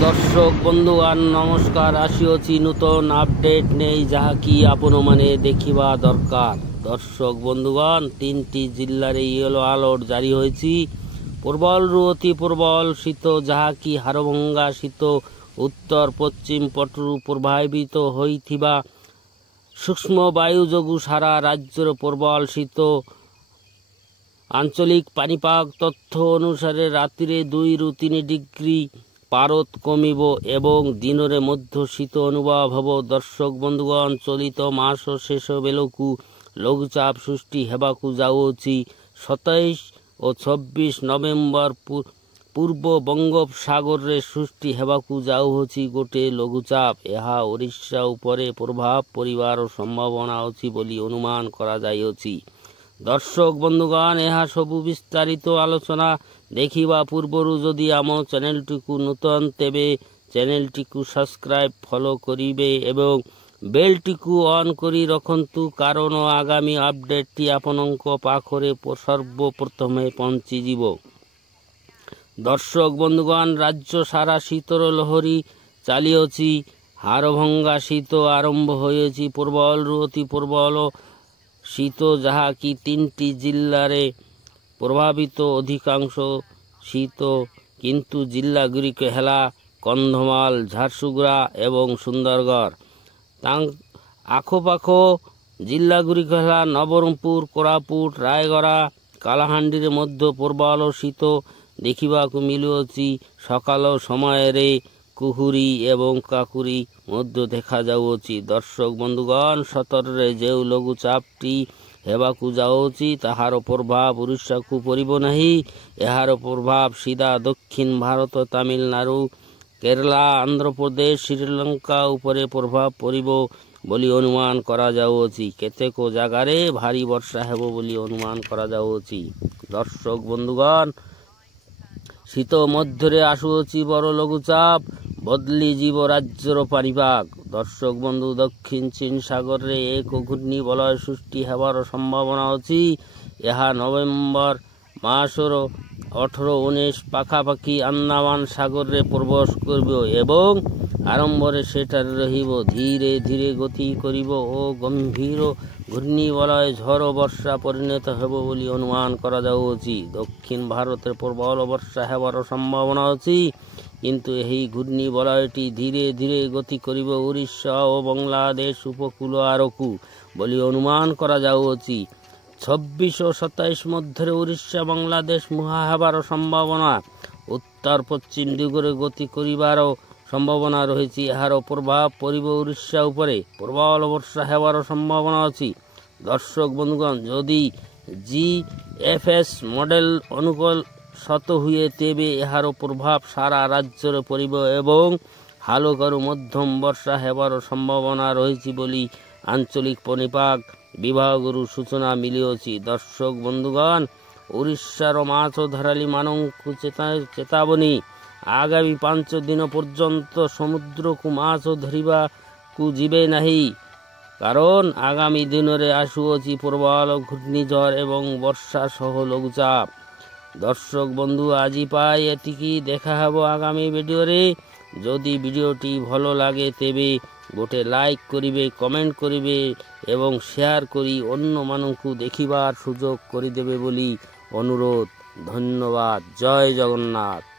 दर्शक बंधुगण नमस्कार आसिओछि नूतन अपडेट नहीं जहा कि आपण माने देखिबा दरकार। दर्शक बंधुगण 3टी जिल्लार येलो अलर्ट जारी होइछि। पूर्वल रु अति पूर्वल शीत जहा कि हाड़भंगा शीत उत्तर पश्चिम पटरु प्रभावित होइथिबा सूक्ष्म वायु जोगु सारा राज्यर पूर्वल शीत आंचलिक पानीपाग तथ्य अनुसारे रातिरे 2 रु 3 डिग्री पारद कमिब एवं दिनरे मध्य शीत अनुभव हब। दर्शक बंधुगण चलित मास शेष बेलकु लघुचाप सृष्टि हेबाकु जाउछि। 27 और 26 नवेम्बर पूर्व बंगोपसागर रे सृष्टि हेबाकु जाउछि गोटे लघुचाप। यह ओडिशा उपरे प्रभाव परिवार संभावना अछि बोली अनुमान करा जाइछि। दर्शक बंधुगण यह सबु विस्तारित आलोचना देखिबा पूर्वरु जदि आम चैनलटिकु नूतन तेबे चैनलटिकु सब्सक्राइब फॉलो करिवे एवं बेलटिकु ऑन करी रखंतु कारण आगामी अपडेटटी आपनक पाखरे सर्वप्रथमे पहुंची जिवो। दर्शक बंधुगण राज्य सारा शीतर लहरी चलिअछि। हाड़भंगा शीत आरंभ होइछि। पूर्वल रु अति पूर्वल शीत जहा कि 3टी जिल्लारे प्रभावित अधिकांश शीत किंतु जिल्ला गुड़िक हेला कंधमाल झारसुगुड़ा एवं सुंदरगढ़। आखपाख जिल्ला गुड़िक हेला नवरंगपुर कोरापुट रायगड़ा कालाहांडी मध्य पूर्वाल शीत देखिबाकु मिलुछि। सकाल समय रे कुहुरी एवं काकुरी मध्य देखा जाउछि। दर्शक बंधुगण 17 रे जेउ लघुचापटी हेबाकु जाउछि ताहार प्रभाव उड़ीसा को परिबो नहीं। एहार प्रभाव सीधा दक्षिण भारत तमिलनाडु केरला आंध्र प्रदेश श्रीलंका उपरे प्रभाव परिबो बोली अनुमान करा जाउछि। केतेक जगारे भारी वर्षा हेबो बोली अनुमान करा जाउछि। दर्शक बंधुगण शीत मध्यरे आसुछि बड़ लघुचाप बदली जीव राज्यर पानीपाग। दर्शक बंधु दक्षिण चीन सागर रे एक घूर्णी बलय सृष्टि हेबार संभावना अछि। यह नवेम्बर मासर 18-19 पाखापाखि अंडमान सागर रे प्रवेश करिबो एवं आरंभ रे सेठारे रहिबो। धीरे धीरे गति करिबो ओ गंभीर घूर्णी बलय झड़ वर्षा परिणत हेबो बोली अनुमान करा जाउछि। दक्षिण भारत प्रबल वर्षा हेबार संभावना अछि किंतु एही घूर्णी बलयटी धीरे धीरे गति करिबो उड़ीसा और बांग्लादेश उपकूल आड़कू बोली अनुमान करा जाउछि। 26 और 27 मध्य उड़ीसा बांग्लादेश मुहा हेबार संभावना उत्तर पश्चिम दिगरे गति करिबार संभावना रहिछि। एहार प्रभाव परिबो उड़ीसा उपरे प्रबल वर्षा हेबार संभावना अछि। दर्शक बंधुगण जदि GFS मॉडल अनुकूल सत हुए तेबे एहार प्रभाव सारा राज्यर परिबो एवं हालुकारू मध्यम वर्षा हेबार संभावना रहिछि बोली आंचलिक पानीपाग विभागरू सूचना मिलिअछि। दर्शक बंधुगण उड़ीसार माछ धराली मानकु चेतावनी आगामी 5 दिन पर्यंत समुद्र को माछ धरिबा को जिबे नहीं कारण आगामी दिन रे आसुअछि प्रबल घूर्णिझड़ एवं वर्षा सह लघुचाप। दर्शक बंधु आजि पाई एतिकी देखा हबो आगामी वीडियो रे। जदि वीडियोटी भलो लागे तेबे गोटे लाइक करिवे कमेंट करिवे एवं शेयर करी अन्य मानकु देखिबार सुयोग करि देबे बोली अनुरोध। धन्यवाद। जय जगन्नाथ।